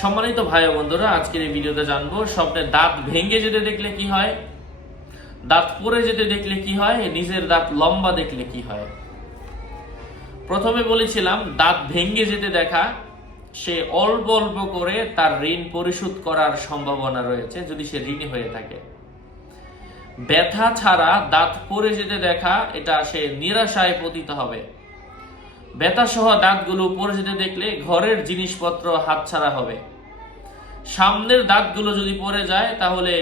সম্মানিত ভাই বন্ধুরা, আজকের এই ভিডিওতে জানব, স্বপ্নে দাঁত ভেঙে যেতে দেখলে কি হয়? দাঁত পড়ে যেতে দেখলে কি হয়? নিজের দাঁত লম্বা দেখলে কি হয়? প্রথমে বলেছিলাম, দাঁত ভেঙে যেতে দেখা, সে অল্প অল্প করে তার ঋণ পরিশোধ করার সম্ভাবনা রয়েছে, যদি সে ঋণী হয়ে থাকে। ব্যথা ছাড়া দাঁত পড়ে যেতে দেখা, এটা সে নিরাশায় পতিত হবে। ব্যথা সহ দাঁতগুলো পড়ে যেতে দেখলে ঘরের জিনিসপত্র হাতছাড়া হবে। সামনের দাঁতগুলো যদি পড়ে যায়, তাহলে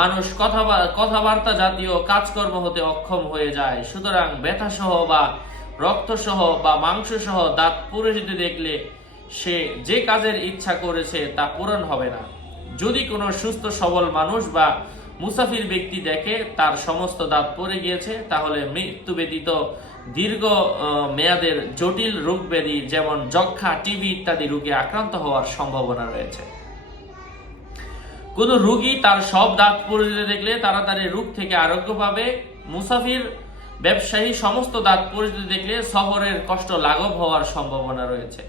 মানুষ কথা কথাবার্তা জাতীয় কাজকর্ম হতে অক্ষম হয়ে যায়। সুতরাং ব্যথা সহ বা রক্ত সহ বা মাংস সহ দাঁত পড়ে যেতে দেখলে সে যে কাজের ইচ্ছা করেছে তা পূরণ হবে না। যদি কোনো সুস্থ সবল মানুষ বা মুসাফির ব্যক্তি দেখে তার সমস্ত দাঁত পড়ে গিয়েছে, তাহলে মৃত্যু ব্যতীত দীর্ঘ মেয়াদের জটিল রোগ ব্যাধি যেমন যক্ষা টিবি ইত্যাদি রোগে আক্রান্ত হওয়ার সম্ভাবনা রয়েছে। কোনো রোগী তার সব দাঁত পড়ে দেখলে তাড়াতাড়ি রোগ থেকে আরোগ্য পাবে। মুসাফির ব্যবসায়ী সমস্ত দাঁত পড়ে যেতে দেখলে শহরের কষ্ট লাঘব হওয়ার সম্ভাবনা রয়েছে।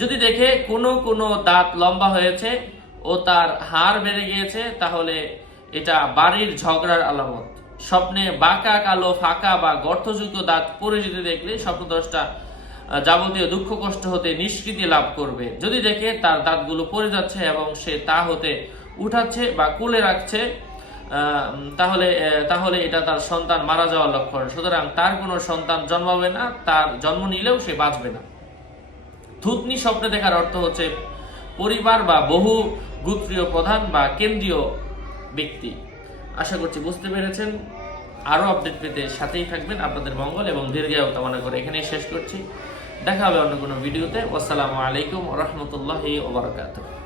যদি দেখে কোনো কোনো দাঁত লম্বা হয়েছে ও তার হাড় বেড়ে গিয়েছে, তাহলে এটা বাড়ির ঝগড়ার আলামত। স্বপ্নে বাঁকা, কালো, ফাঁকা বা গর্তযুক্ত দাঁত পড়ে যেতে দেখলে স্বপ্নদ্রষ্টা যাবতীয় দুঃখ, কষ্ট হতে নিষ্কৃতি লাভ করবে। যদি দেখে তার দাঁতগুলো পড়ে যাচ্ছে এবং সে তা হতে উঠাচ্ছে বা কুলে রাখছে তাহলে তাহলে এটা তার সন্তান মারা যাওয়ার লক্ষণ। সুতরাং তার কোনো সন্তান জন্মাবে না, তার জন্ম নিলেও সে বাঁচবে না। থুতনি স্বপ্নে দেখার অর্থ হচ্ছে পরিবার বা বহু গোত্রীয় প্রধান বা কেন্দ্রীয় ব্যক্তি। আশা করছি বুঝতে পেরেছেন। আরও আপডেট পেতে সাথেই থাকবেন আপনাদের মঙ্গল এবং দীর্ঘায়ু কামনা করে এখানেই শেষ করছি। দেখা হবে অন্য কোনো ভিডিওতে। আসসালামু আলাইকুম রহমতুল্লাহি ওবরাকাতুহ